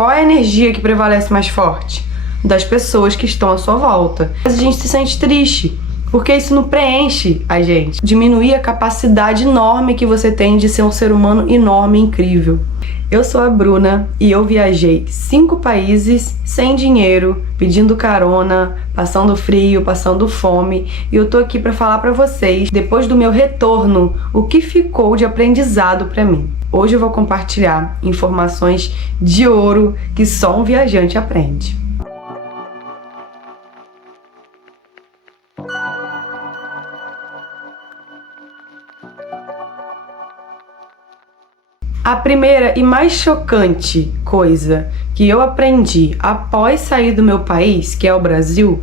qual é a energia que prevalece mais forte? Das pessoas que estão à sua volta. Mas a gente se sente triste, porque isso não preenche a gente. Diminuir a capacidade enorme que você tem de ser um ser humano enorme e incrível. Eu sou a Bruna e eu viajei 5 países sem dinheiro, pedindo carona, passando frio, passando fome, e eu tô aqui para falar para vocês, depois do meu retorno, o que ficou de aprendizado para mim. Hoje eu vou compartilhar informações de ouro que só um viajante aprende. A primeira e mais chocante coisa que eu aprendi após sair do meu país, que é o Brasil,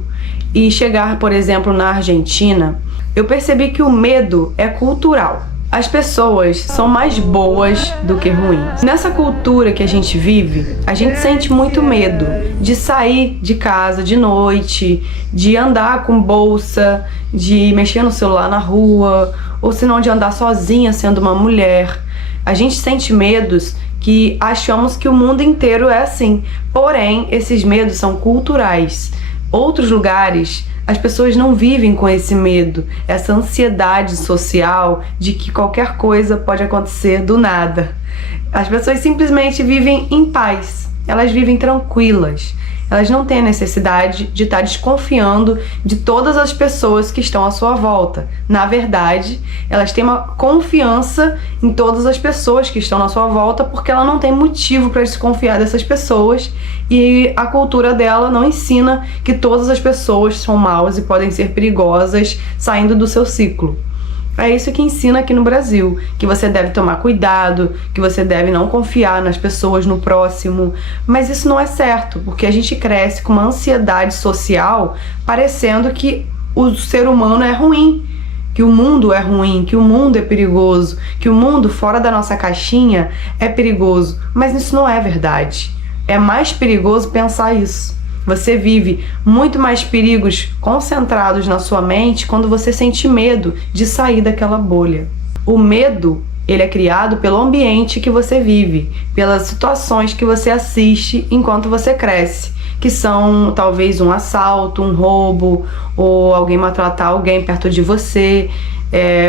e chegar, por exemplo, na Argentina, eu percebi que o medo é cultural. As pessoas são mais boas do que ruins. Nessa cultura que a gente vive, a gente sente muito medo de sair de casa de noite, de andar com bolsa, de mexer no celular na rua, ou se não de andar sozinha sendo uma mulher. A gente sente medos que achamos que o mundo inteiro é assim. Porém, esses medos são culturais. Outros lugares, as pessoas não vivem com esse medo, essa ansiedade social de que qualquer coisa pode acontecer do nada. As pessoas simplesmente vivem em paz, elas vivem tranquilas. Elas não têm a necessidade de estar desconfiando de todas as pessoas que estão à sua volta. Na verdade, elas têm uma confiança em todas as pessoas que estão à sua volta porque ela não tem motivo para desconfiar dessas pessoas e a cultura dela não ensina que todas as pessoas são maus e podem ser perigosas saindo do seu ciclo. É isso que ensina aqui no Brasil, que você deve tomar cuidado, que você deve não confiar nas pessoas, no próximo. Mas isso não é certo, porque a gente cresce com uma ansiedade social parecendo que o ser humano é ruim, que o mundo é ruim, que o mundo é perigoso, que o mundo fora da nossa caixinha é perigoso. Mas isso não é verdade. É mais perigoso pensar isso. Você vive muito mais perigos concentrados na sua mente quando você sente medo de sair daquela bolha. O medo, ele é criado pelo ambiente que você vive, pelas situações que você assiste enquanto você cresce, que são talvez um assalto, um roubo, ou alguém maltratar alguém perto de você,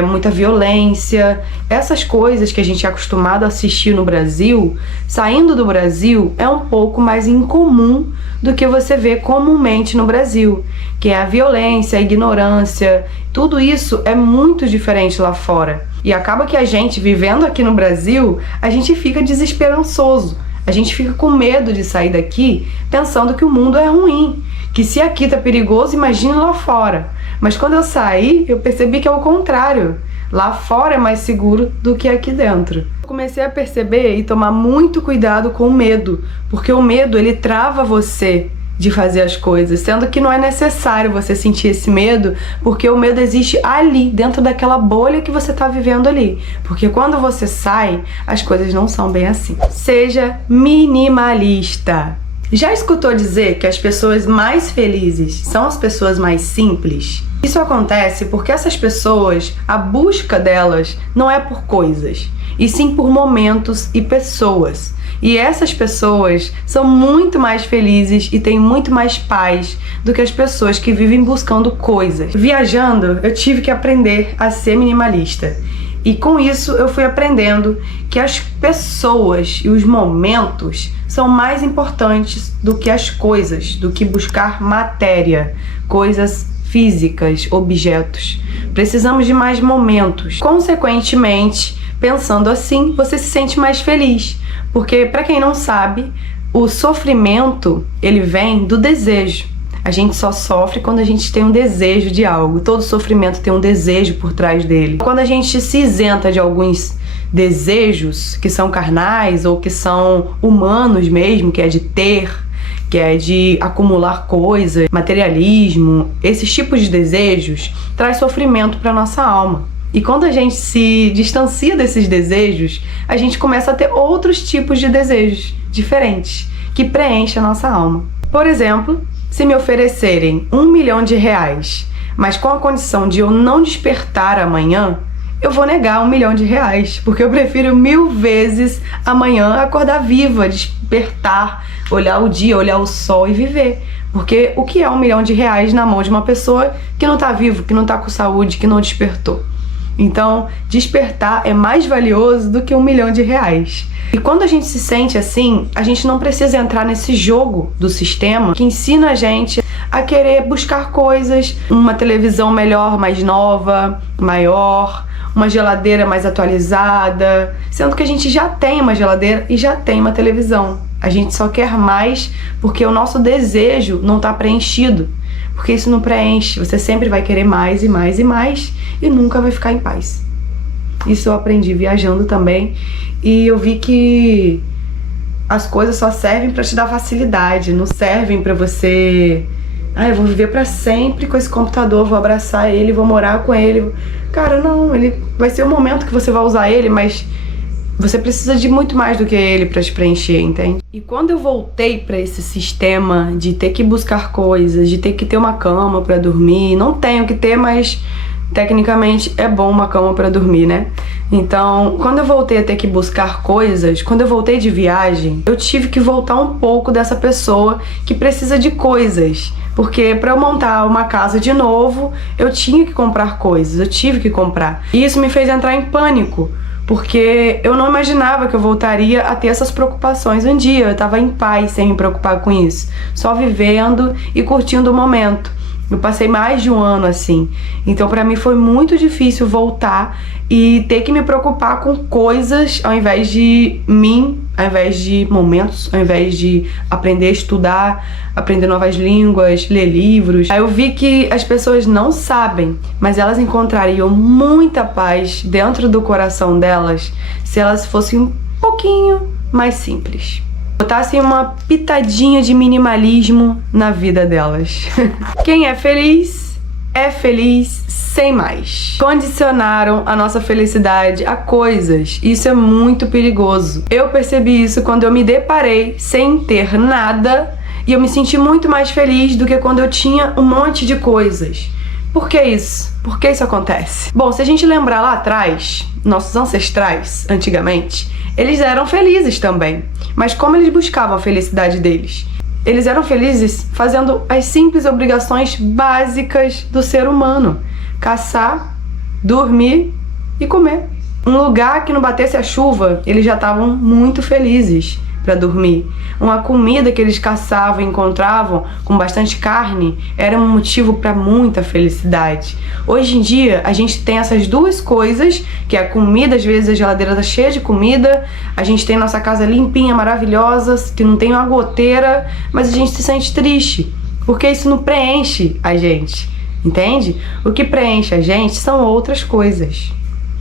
muita violência, essas coisas que a gente é acostumado a assistir no Brasil, saindo do Brasil é um pouco mais incomum do que você vê comumente no Brasil, que é a violência, a ignorância, tudo isso é muito diferente lá fora. E acaba que a gente, vivendo aqui no Brasil, a gente fica desesperançoso, a gente fica com medo de sair daqui pensando que o mundo é ruim, que se aqui tá perigoso, imagine lá fora. Mas quando eu saí, eu percebi que é o contrário. Lá fora é mais seguro do que aqui dentro. Eu comecei a perceber e tomar muito cuidado com o medo, porque o medo, ele trava você de fazer as coisas, sendo que não é necessário você sentir esse medo, porque o medo existe ali, dentro daquela bolha que você está vivendo ali. Porque quando você sai, as coisas não são bem assim. Seja minimalista. Já escutou dizer que as pessoas mais felizes são as pessoas mais simples? Isso acontece porque essas pessoas, a busca delas não é por coisas, e sim por momentos e pessoas. E essas pessoas são muito mais felizes e têm muito mais paz do que as pessoas que vivem buscando coisas. Viajando, eu tive que aprender a ser minimalista. E com isso eu fui aprendendo que as pessoas e os momentos são mais importantes do que as coisas, do que buscar matéria, coisas físicas, objetos. Precisamos de mais momentos. Consequentemente, pensando assim, você se sente mais feliz. Porque, para quem não sabe, o sofrimento, ele vem do desejo. A gente só sofre quando a gente tem um desejo de algo. Todo sofrimento tem um desejo por trás dele. Quando a gente se isenta de alguns desejos que são carnais ou que são humanos mesmo, que é de ter, que é de acumular coisas, materialismo, esses tipos de desejos traz sofrimento para nossa alma. E quando a gente se distancia desses desejos, a gente começa a ter outros tipos de desejos diferentes, que preenchem a nossa alma. Por exemplo, se me oferecerem R$1 milhão, mas com a condição de eu não despertar amanhã, eu vou negar R$ 1 milhão, porque eu prefiro 1000 vezes amanhã acordar viva, despertar, olhar o dia, olhar o sol e viver. Porque o que é R$ 1 milhão na mão de uma pessoa que não tá vivo, que não tá com saúde, que não despertou? Então, despertar é mais valioso do que R$ 1 milhão. E quando a gente se sente assim, a gente não precisa entrar nesse jogo do sistema que ensina a gente a querer buscar coisas, uma televisão melhor, mais nova, maior, uma geladeira mais atualizada, sendo que a gente já tem uma geladeira e já tem uma televisão. A gente só quer mais porque o nosso desejo não está preenchido. Porque isso não preenche, você sempre vai querer mais e mais e mais e nunca vai ficar em paz. Isso eu aprendi viajando também e eu vi que as coisas só servem para te dar facilidade, não servem para você... eu vou viver para sempre com esse computador, vou abraçar ele, vou morar com ele. Cara, não, ele vai ser o momento que você vai usar ele, mas você precisa de muito mais do que ele para te preencher, entende? E quando eu voltei para esse sistema de ter que buscar coisas, de ter que ter uma cama para dormir, não tenho que ter, mas tecnicamente é bom uma cama para dormir, né? Então, quando eu voltei a ter que buscar coisas, quando eu voltei de viagem, eu tive que voltar um pouco dessa pessoa que precisa de coisas. Porque para eu montar uma casa de novo, eu tinha que comprar coisas, eu tive que comprar. E isso me fez entrar em pânico, porque eu não imaginava que eu voltaria a ter essas preocupações um dia. Eu estava em paz sem me preocupar com isso, só vivendo e curtindo o momento. Eu passei mais de um ano assim, então pra mim foi muito difícil voltar e ter que me preocupar com coisas ao invés de mim, ao invés de momentos, ao invés de aprender a estudar, aprender novas línguas, ler livros. Aí eu vi que as pessoas não sabem, mas elas encontrariam muita paz dentro do coração delas se elas fossem um pouquinho mais simples. Botassem uma pitadinha de minimalismo na vida delas. Quem é feliz sem mais. Condicionaram a nossa felicidade a coisas. Isso é muito perigoso. Eu percebi isso quando eu me deparei sem ter nada e eu me senti muito mais feliz do que quando eu tinha um monte de coisas. Por que isso? Por que isso acontece? Bom, se a gente lembrar lá atrás, nossos ancestrais, antigamente, eles eram felizes também. Mas como eles buscavam a felicidade deles? Eles eram felizes fazendo as simples obrigações básicas do ser humano: caçar, dormir e comer. Um lugar que não batesse a chuva, eles já estavam muito felizes para dormir. Uma comida que eles caçavam e encontravam com bastante carne era um motivo para muita felicidade. Hoje em dia a gente tem essas duas coisas, que é a comida, às vezes a geladeira tá cheia de comida, a gente tem nossa casa limpinha, maravilhosa, que não tem uma goteira, mas a gente se sente triste, porque isso não preenche a gente, entende? O que preenche a gente são outras coisas.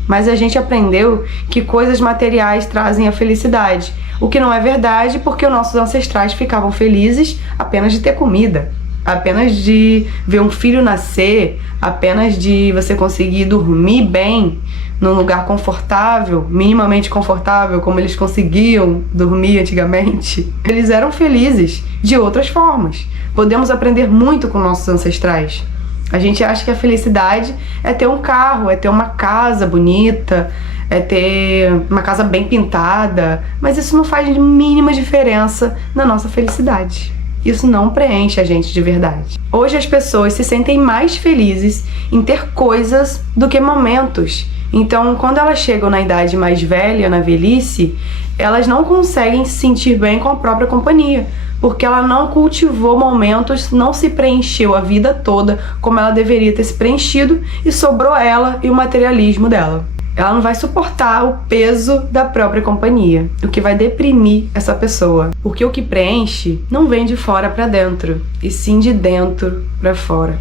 Mas a gente aprendeu que coisas materiais trazem a felicidade, o que não é verdade, porque os nossos ancestrais ficavam felizes apenas de ter comida, apenas de ver um filho nascer, apenas de você conseguir dormir bem num lugar confortável, minimamente confortável, como eles conseguiam dormir antigamente. Eles eram felizes de outras formas. Podemos aprender muito com nossos ancestrais. A gente acha que a felicidade é ter um carro, é ter uma casa bonita, é ter uma casa bem pintada, mas isso não faz mínima diferença na nossa felicidade. Isso não preenche a gente de verdade. Hoje as pessoas se sentem mais felizes em ter coisas do que momentos. Então, quando elas chegam na idade mais velha, na velhice, elas não conseguem se sentir bem com a própria companhia, porque ela não cultivou momentos, não se preencheu a vida toda como ela deveria ter se preenchido e sobrou ela e o materialismo dela. Ela não vai suportar o peso da própria companhia, o que vai deprimir essa pessoa. Porque o que preenche não vem de fora para dentro, e sim de dentro para fora.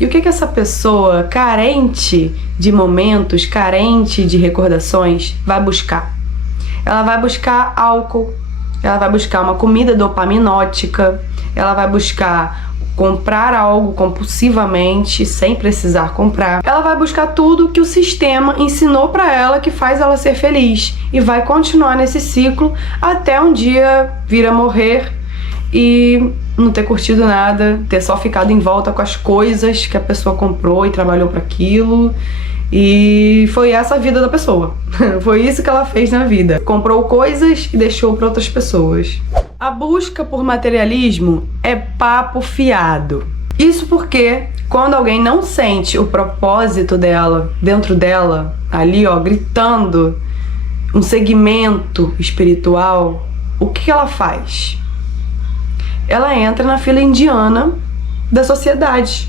E o que essa pessoa carente de momentos, carente de recordações, vai buscar? Ela vai buscar álcool, ela vai buscar uma comida dopaminótica, ela vai buscar comprar algo compulsivamente sem precisar comprar. Ela vai buscar tudo que o sistema ensinou para ela que faz ela ser feliz e vai continuar nesse ciclo até um dia vir a morrer e não ter curtido nada, ter só ficado em volta com as coisas que a pessoa comprou e trabalhou para aquilo E foi essa a vida da pessoa. Foi isso que ela fez na vida. Comprou coisas e deixou para outras pessoas. A busca por materialismo é papo fiado. Isso porque quando alguém não sente o propósito dela, dentro dela, ali ó, gritando, um segmento espiritual, o que ela faz? Ela entra na fila indiana da sociedade.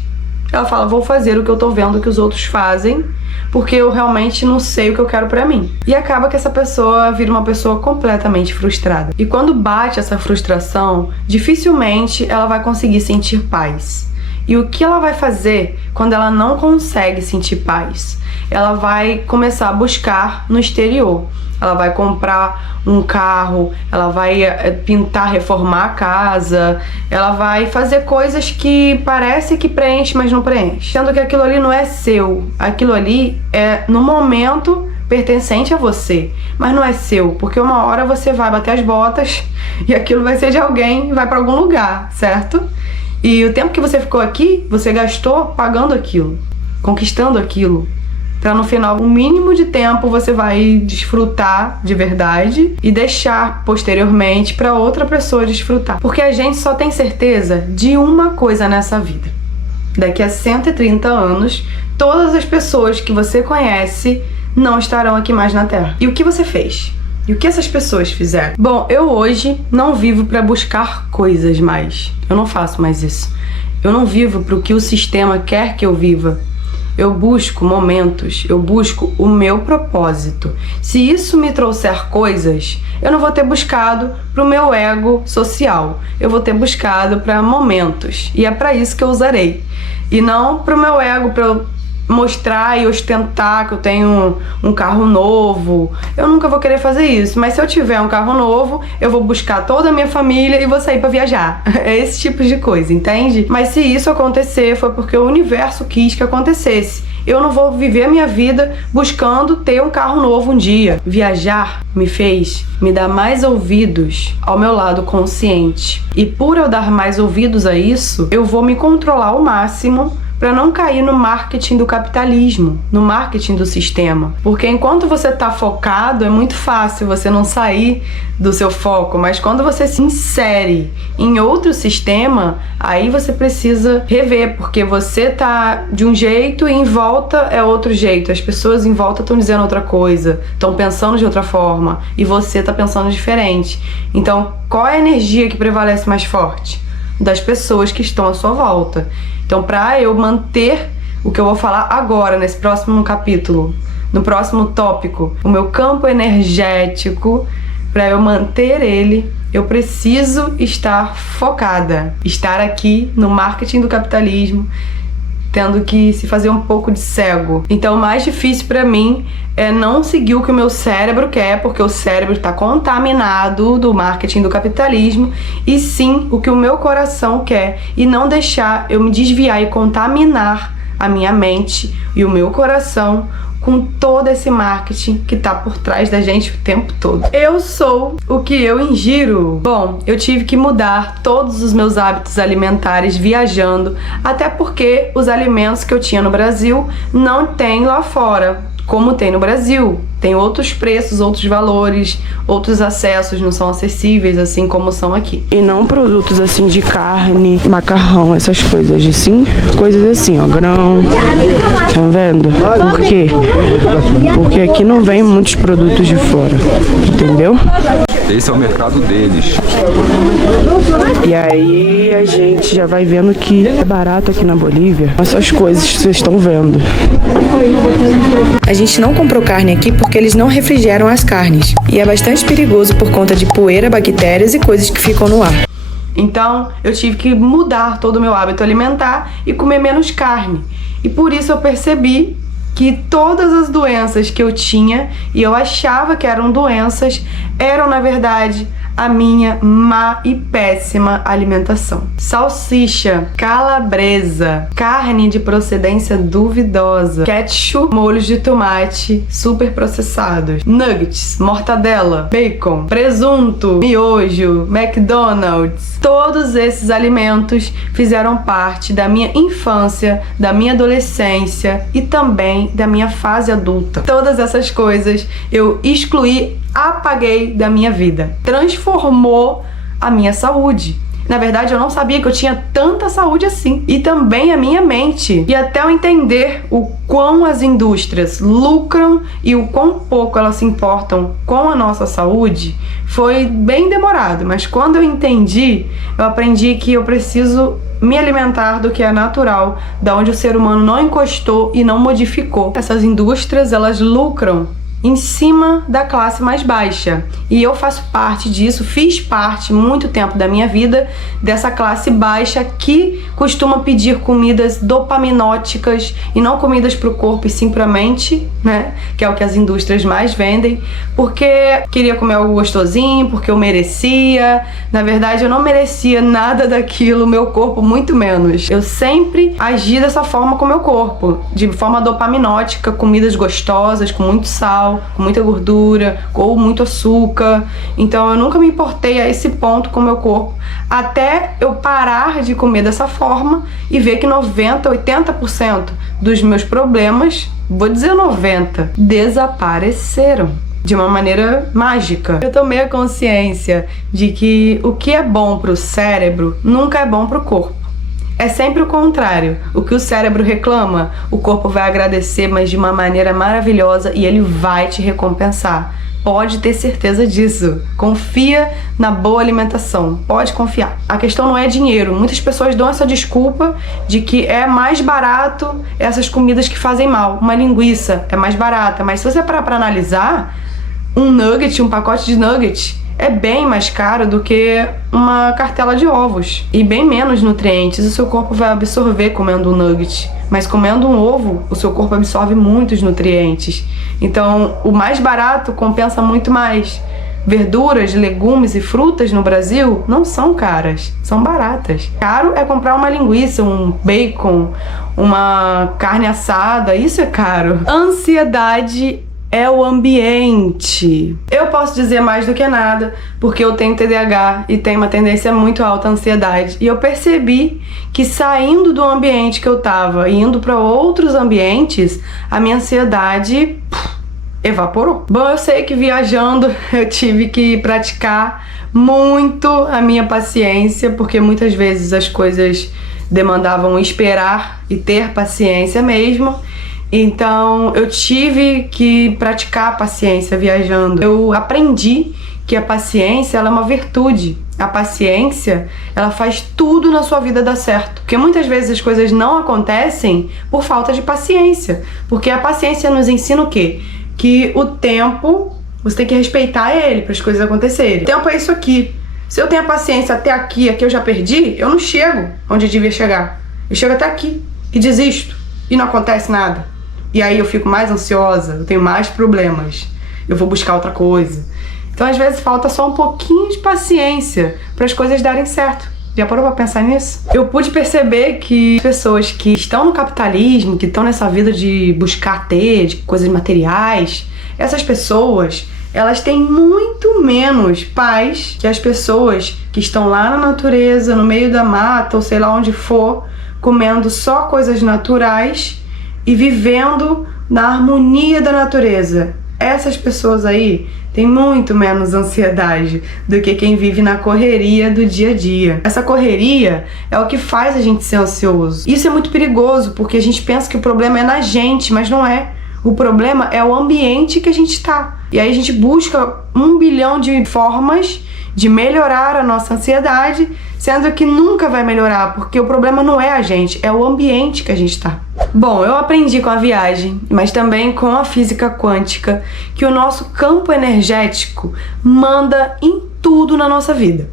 Ela fala, vou fazer o que eu tô vendo que os outros fazem, porque eu realmente não sei o que eu quero pra mim. E acaba que essa pessoa vira uma pessoa completamente frustrada. E quando bate essa frustração, dificilmente ela vai conseguir sentir paz. E o que ela vai fazer quando ela não consegue sentir paz? Ela vai começar a buscar no exterior. Ela vai comprar um carro, ela vai pintar, reformar a casa, ela vai fazer coisas que parece que preenche, mas não preenche. Sendo que aquilo ali não é seu, aquilo ali é, no momento, pertencente a você, mas não é seu, porque uma hora você vai bater as botas e aquilo vai ser de alguém e vai para algum lugar, certo? E o tempo que você ficou aqui, você gastou pagando aquilo, conquistando aquilo. Pra no final, o mínimo de tempo você vai desfrutar de verdade e deixar posteriormente pra outra pessoa desfrutar. Porque a gente só tem certeza de uma coisa nessa vida. Daqui a 130 anos, todas as pessoas que você conhece não estarão aqui mais na Terra. E o que você fez? E o que essas pessoas fizeram? Bom, eu hoje não vivo pra buscar coisas mais. Eu não faço mais isso. Eu não vivo pro que o sistema quer que eu viva. Eu busco momentos, eu busco o meu propósito. Se isso me trouxer coisas, eu não vou ter buscado para o meu ego social. Eu vou ter buscado para momentos. E é para isso que eu usarei. E não para o meu ego, para eu mostrar e ostentar que eu tenho um carro novo. Eu nunca vou querer fazer isso. Mas se eu tiver um carro novo, eu vou buscar toda a minha família e vou sair para viajar. É esse tipo de coisa, entende? Mas se isso acontecer, foi porque o universo quis que acontecesse. Eu não vou viver a minha vida buscando ter um carro novo um dia. Viajar me dar mais ouvidos ao meu lado consciente. E por eu dar mais ouvidos a isso, eu vou me controlar ao máximo para não cair no marketing do capitalismo, no marketing do sistema. Porque enquanto você está focado, é muito fácil você não sair do seu foco, mas quando você se insere em outro sistema, aí você precisa rever, porque você tá de um jeito e em volta é outro jeito. As pessoas em volta estão dizendo outra coisa, estão pensando de outra forma, e você está pensando diferente. Então, qual é a energia que prevalece mais forte? Das pessoas que estão à sua volta. Então, para eu manter o que eu vou falar agora, nesse próximo capítulo, no próximo tópico, o meu campo energético, para eu manter ele, eu preciso estar focada, estar aqui no marketing do capitalismo, tendo que se fazer um pouco de cego. Então, o mais difícil para mim é não seguir o que o meu cérebro quer, porque o cérebro está contaminado do marketing do capitalismo, e sim o que o meu coração quer, e não deixar eu me desviar e contaminar a minha mente e o meu coração com todo esse marketing que tá por trás da gente o tempo todo. Eu sou o que eu ingiro. Bom, eu tive que mudar todos os meus hábitos alimentares viajando, até porque os alimentos que eu tinha no Brasil não tem lá fora, como tem no Brasil. Tem outros preços, outros valores, outros acessos, não são acessíveis assim como são aqui. E não produtos assim de carne, macarrão, essas coisas, assim, coisas assim, ó, grão, tá vendo? Por quê? Porque aqui não vem muitos produtos de fora, entendeu? Esse é o mercado deles. E aí a gente já vai vendo que é barato aqui na Bolívia. Essas coisas que vocês estão vendo. A gente não comprou carne aqui porque eles não refrigeram as carnes. E é bastante perigoso por conta de poeira, bactérias e coisas que ficam no ar. Então eu tive que mudar todo o meu hábito alimentar e comer menos carne. E por isso eu percebi que todas as doenças que eu tinha e eu achava que eram doenças, eram na verdade a minha má e péssima alimentação. Salsicha, calabresa, carne de procedência duvidosa, ketchup, molhos de tomate super processados, nuggets, mortadela, bacon, presunto, miojo, McDonald's. Todos esses alimentos fizeram parte da minha infância, da minha adolescência e também da minha fase adulta. Todas essas coisas eu excluí, apaguei da minha vida. Transformou a minha saúde. Na verdade, eu não sabia que eu tinha tanta saúde assim. E também a minha mente. E até eu entender o quão as indústrias lucram e o quão pouco elas se importam com a nossa saúde, foi bem demorado. Mas quando eu entendi, eu aprendi que eu preciso me alimentar do que é natural, da onde o ser humano não encostou e não modificou. Essas indústrias, elas lucram em cima da classe mais baixa. E eu faço parte disso, fiz parte muito tempo da minha vida dessa classe baixa que costuma pedir comidas dopaminóticas e não comidas para o corpo e sim para a mente, né? Que é o que as indústrias mais vendem, porque queria comer algo gostosinho, porque eu merecia. Na verdade, eu não merecia nada daquilo, meu corpo muito menos. Eu sempre agi dessa forma com o meu corpo, de forma dopaminótica, comidas gostosas, com muito sal, com muita gordura, ou muito açúcar. Então eu nunca me importei a esse ponto com o meu corpo, até eu parar de comer dessa forma e ver que 90%, 80% dos meus problemas, vou dizer 90%, desapareceram de uma maneira mágica. Eu tomei a consciência de que o que é bom para o cérebro nunca é bom para o corpo. É sempre o contrário. O que o cérebro reclama, o corpo vai agradecer, mas de uma maneira maravilhosa, e ele vai te recompensar. Pode ter certeza disso. Confia na boa alimentação. Pode confiar. A questão não é dinheiro. Muitas pessoas dão essa desculpa de que é mais barato essas comidas que fazem mal. Uma linguiça é mais barata, mas se você parar para analisar, um nugget, um pacote de nugget, é bem mais caro do que uma cartela de ovos. E bem menos nutrientes o seu corpo vai absorver comendo um nugget. Mas comendo um ovo, o seu corpo absorve muitos nutrientes. Então, o mais barato compensa muito mais. Verduras, legumes e frutas no Brasil não são caras, são baratas. Caro é comprar uma linguiça, um bacon, uma carne assada, isso é caro. Ansiedade é o ambiente. Eu posso dizer mais do que nada, porque eu tenho TDAH e tenho uma tendência muito alta à ansiedade. E eu percebi que saindo do ambiente que eu tava e indo para outros ambientes, a minha ansiedade evaporou. Bom, eu sei que viajando eu tive que praticar muito a minha paciência, porque muitas vezes as coisas demandavam esperar e ter paciência mesmo. Então eu tive que praticar a paciência viajando. Eu aprendi que a paciência, ela é uma virtude. A paciência, ela faz tudo na sua vida dar certo. Porque muitas vezes as coisas não acontecem por falta de paciência. Porque a paciência nos ensina o quê? Que o tempo, você tem que respeitar ele para as coisas acontecerem. O tempo é isso aqui. Se eu tenho a paciência até aqui eu já perdi, eu não chego onde eu devia chegar. Eu chego até aqui e desisto. E não acontece nada. E aí eu fico mais ansiosa, eu tenho mais problemas, eu vou buscar outra coisa. Então às vezes falta só um pouquinho de paciência para as coisas darem certo. Já parou para pensar nisso? Eu pude perceber que pessoas que estão no capitalismo, que estão nessa vida de buscar ter, de coisas materiais, essas pessoas, elas têm muito menos paz que as pessoas que estão lá na natureza, no meio da mata, ou sei lá onde for, comendo só coisas naturais e vivendo na harmonia da natureza. Essas pessoas aí têm muito menos ansiedade do que quem vive na correria do dia a dia. Essa correria é o que faz a gente ser ansioso. Isso é muito perigoso, porque a gente pensa que o problema é na gente, mas não é. O problema é o ambiente que a gente está. E aí a gente busca 1 bilhão de formas de melhorar a nossa ansiedade, sendo que nunca vai melhorar, porque o problema não é a gente, é o ambiente que a gente está. Bom, eu aprendi com a viagem, mas também com a física quântica, que o nosso campo energético manda em tudo na nossa vida.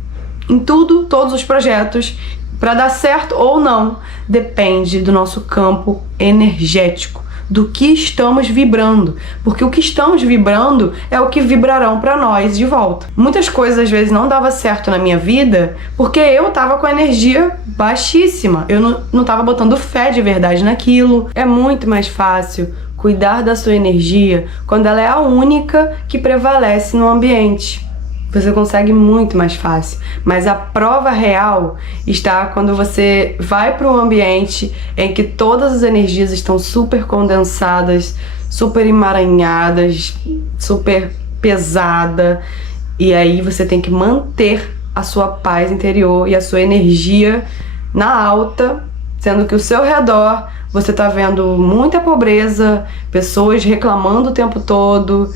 Em tudo, todos os projetos, para dar certo ou não, depende do nosso campo energético, do que estamos vibrando, porque o que estamos vibrando é o que vibrarão para nós de volta. Muitas coisas às vezes não dava certo na minha vida porque eu tava com a energia baixíssima, eu não tava botando fé de verdade naquilo. É muito mais fácil cuidar da sua energia quando ela é a única que prevalece no ambiente. Você consegue muito mais fácil, mas a prova real está quando você vai para um ambiente em que todas as energias estão super condensadas, super emaranhadas, super pesada, e aí você tem que manter a sua paz interior e a sua energia na alta, sendo que ao seu redor você está vendo muita pobreza, pessoas reclamando o tempo todo,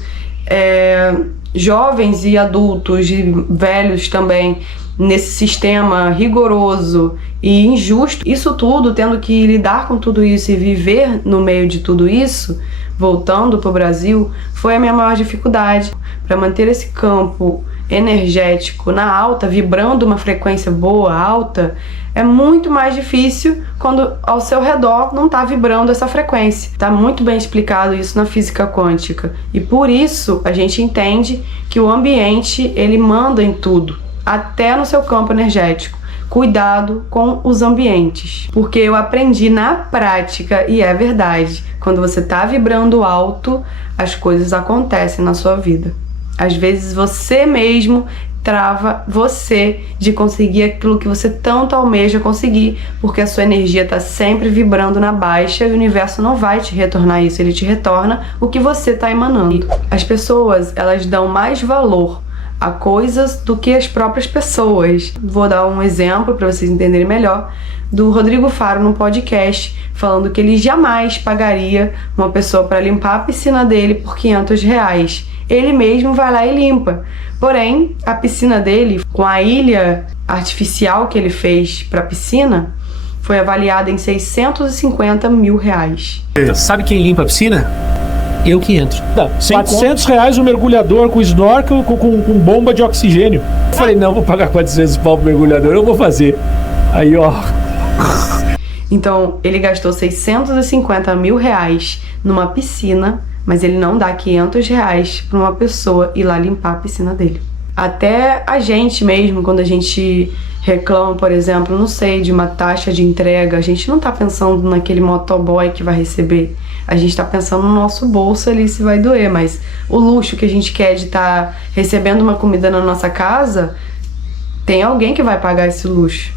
jovens e adultos e velhos também nesse sistema rigoroso e injusto. Isso tudo, tendo que lidar com tudo isso e viver no meio de tudo isso, voltando para o Brasil, foi a minha maior dificuldade. Para manter esse campo energético na alta, vibrando uma frequência boa, alta, é muito mais difícil quando ao seu redor não está vibrando essa frequência. Está muito bem explicado isso na física quântica. E por isso a gente entende que o ambiente, ele manda em tudo, até no seu campo energético. Cuidado com os ambientes, porque eu aprendi na prática, e é verdade, quando você está vibrando alto, as coisas acontecem na sua vida. Às vezes você mesmo trava você de conseguir aquilo que você tanto almeja conseguir, porque a sua energia está sempre vibrando na baixa e o universo não vai te retornar isso, ele te retorna o que você está emanando. As pessoas, elas dão mais valor a coisas do que as próprias pessoas. Vou dar um exemplo para vocês entenderem melhor, do Rodrigo Faro no podcast, falando que ele jamais pagaria uma pessoa para limpar a piscina dele por R$500. Ele mesmo vai lá e limpa. Porém, a piscina dele, com a ilha artificial que ele fez para a piscina, foi avaliada em R$650 mil. Sabe quem limpa a piscina? Eu que entro. R$400 o mergulhador com snorkel com bomba de oxigênio. Eu falei, não, vou pagar 400 pau pro mergulhador, eu vou fazer. Aí, ó. Então, ele gastou R$650 mil numa piscina, mas ele não dá R$500 para uma pessoa ir lá limpar a piscina dele. Até a gente mesmo, quando a gente reclama, por exemplo, não sei, de uma taxa de entrega, a gente não tá pensando naquele motoboy que vai receber. A gente tá pensando no nosso bolso ali, se vai doer, mas o luxo que a gente quer de estar recebendo uma comida na nossa casa, tem alguém que vai pagar esse luxo,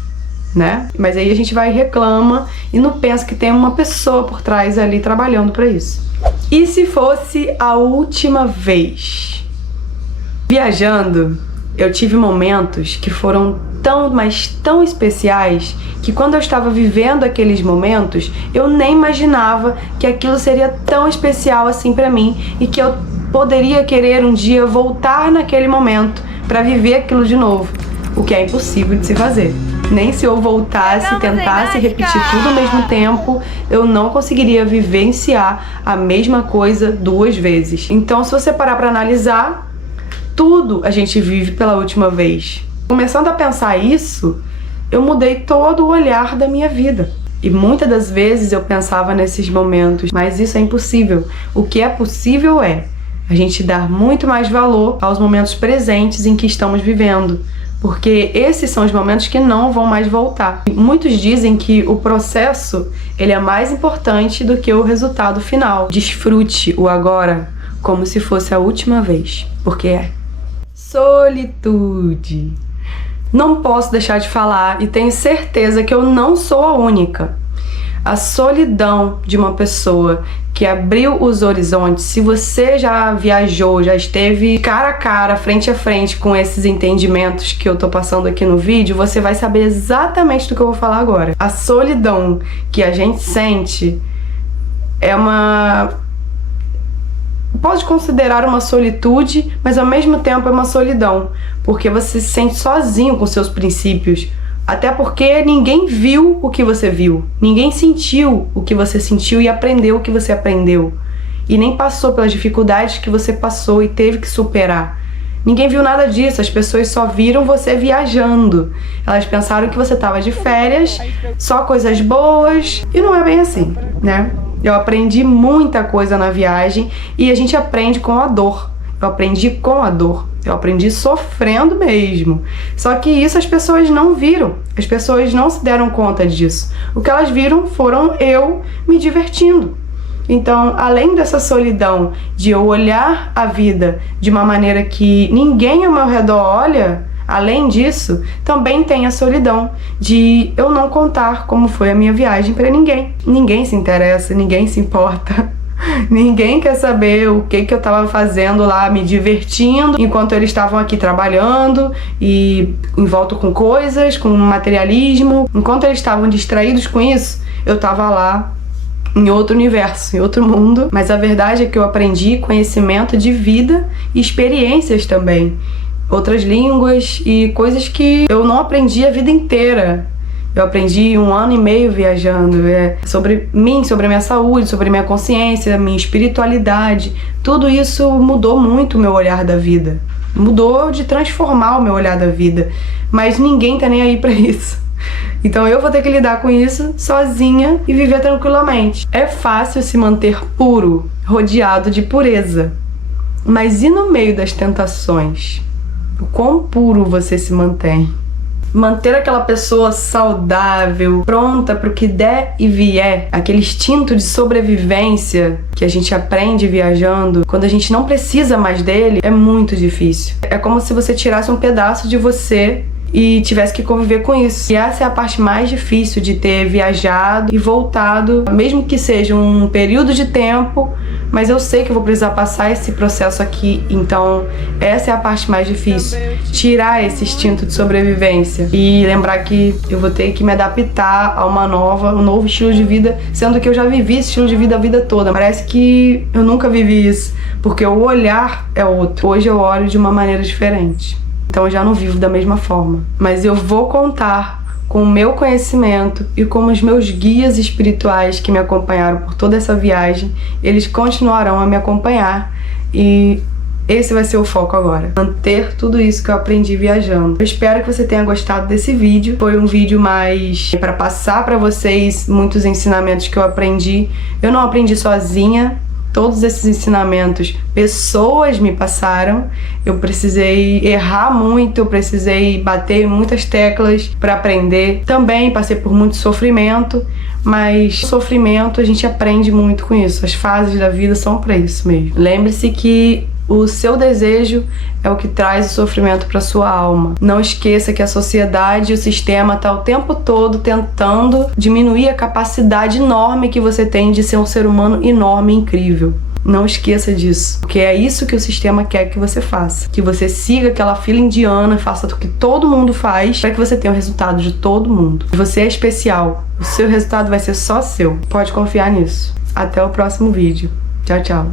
né? Mas aí a gente vai e reclama e não pensa que tem uma pessoa por trás ali trabalhando para isso. E se fosse a última vez? Viajando, eu tive momentos que foram tão, mas tão especiais, que quando eu estava vivendo aqueles momentos, eu nem imaginava que aquilo seria tão especial assim para mim e que eu poderia querer um dia voltar naquele momento para viver aquilo de novo, o que é impossível de se fazer. Nem se eu voltasse e tentasse repetir tudo ao mesmo tempo, eu não conseguiria vivenciar a mesma coisa duas vezes. Então, se você parar para analisar, tudo a gente vive pela última vez. Começando a pensar isso, eu mudei todo o olhar da minha vida. E muitas das vezes eu pensava nesses momentos, mas isso é impossível. O que é possível é a gente dar muito mais valor aos momentos presentes em que estamos vivendo, porque esses são os momentos que não vão mais voltar. Muitos dizem que o processo, ele é mais importante do que o resultado final. Desfrute o agora como se fosse a última vez, porque é solitude. Não posso deixar de falar, e tenho certeza que eu não sou a única. A solidão de uma pessoa que abriu os horizontes. Se você já viajou, já esteve cara a cara, frente a frente com esses entendimentos que eu tô passando aqui no vídeo, você vai saber exatamente do que eu vou falar agora. A solidão que a gente sente é uma... pode considerar uma solitude, mas ao mesmo tempo é uma solidão, porque você se sente sozinho com seus princípios. Até porque ninguém viu o que você viu, ninguém sentiu o que você sentiu e aprendeu o que você aprendeu. E nem passou pelas dificuldades que você passou e teve que superar. Ninguém viu nada disso, as pessoas só viram você viajando. Elas pensaram que você estava de férias, só coisas boas, e não é bem assim, né? Eu aprendi muita coisa na viagem e a gente aprende com a dor. Eu aprendi com a dor. Eu aprendi sofrendo mesmo. Só que isso as pessoas não viram. As pessoas não se deram conta disso. O que elas viram foram eu me divertindo. Então, além dessa solidão de eu olhar a vida de uma maneira que ninguém ao meu redor olha, além disso, também tem a solidão de eu não contar como foi a minha viagem para ninguém. Ninguém se interessa, ninguém se importa. Ninguém quer saber o que eu estava fazendo lá, me divertindo, enquanto eles estavam aqui trabalhando e em volta com coisas, com materialismo. Enquanto eles estavam distraídos com isso, eu estava lá em outro universo, em outro mundo. Mas a verdade é que eu aprendi conhecimento de vida e experiências também. Outras línguas e coisas que eu não aprendi a vida inteira. Eu aprendi 1 ano e meio viajando, sobre mim, sobre a minha saúde, sobre a minha consciência, a minha espiritualidade. Tudo isso mudou muito o meu olhar da vida. Mudou de transformar o meu olhar da vida. Mas ninguém tá nem aí pra isso. Então eu vou ter que lidar com isso sozinha e viver tranquilamente. É fácil se manter puro, rodeado de pureza. Mas e no meio das tentações? O quão puro você se mantém? Manter aquela pessoa saudável, pronta para o que der e vier, aquele instinto de sobrevivência que a gente aprende viajando, quando a gente não precisa mais dele, é muito difícil. É como se você tirasse um pedaço de você e tivesse que conviver com isso. E essa é a parte mais difícil de ter viajado e voltado, mesmo que seja um período de tempo, mas eu sei que eu vou precisar passar esse processo aqui, então essa é a parte mais difícil. Tirar esse instinto de sobrevivência e lembrar que eu vou ter que me adaptar a um novo estilo de vida, sendo que eu já vivi esse estilo de vida a vida toda. Parece que eu nunca vivi isso, porque o olhar é outro. Hoje eu olho de uma maneira diferente. Então eu já não vivo da mesma forma. Mas eu vou contar com o meu conhecimento e com os meus guias espirituais que me acompanharam por toda essa viagem. Eles continuarão a me acompanhar e esse vai ser o foco agora. Manter tudo isso que eu aprendi viajando. Eu espero que você tenha gostado desse vídeo. Foi um vídeo mais para passar para vocês muitos ensinamentos que eu aprendi. Eu não aprendi sozinha. Todos esses ensinamentos, pessoas me passaram. Eu precisei errar muito, eu precisei bater muitas teclas para aprender. Também passei por muito sofrimento, mas sofrimento a gente aprende muito com isso. As fases da vida são para isso mesmo. Lembre-se que o seu desejo é o que traz o sofrimento para sua alma. Não esqueça que a sociedade e o sistema tá o tempo todo tentando diminuir a capacidade enorme que você tem de ser um ser humano enorme e incrível. Não esqueça disso, porque é isso que o sistema quer que você faça. Que você siga aquela fila indiana, faça o que todo mundo faz para que você tenha o resultado de todo mundo. Você é especial, o seu resultado vai ser só seu. Pode confiar nisso. Até o próximo vídeo. Tchau, tchau.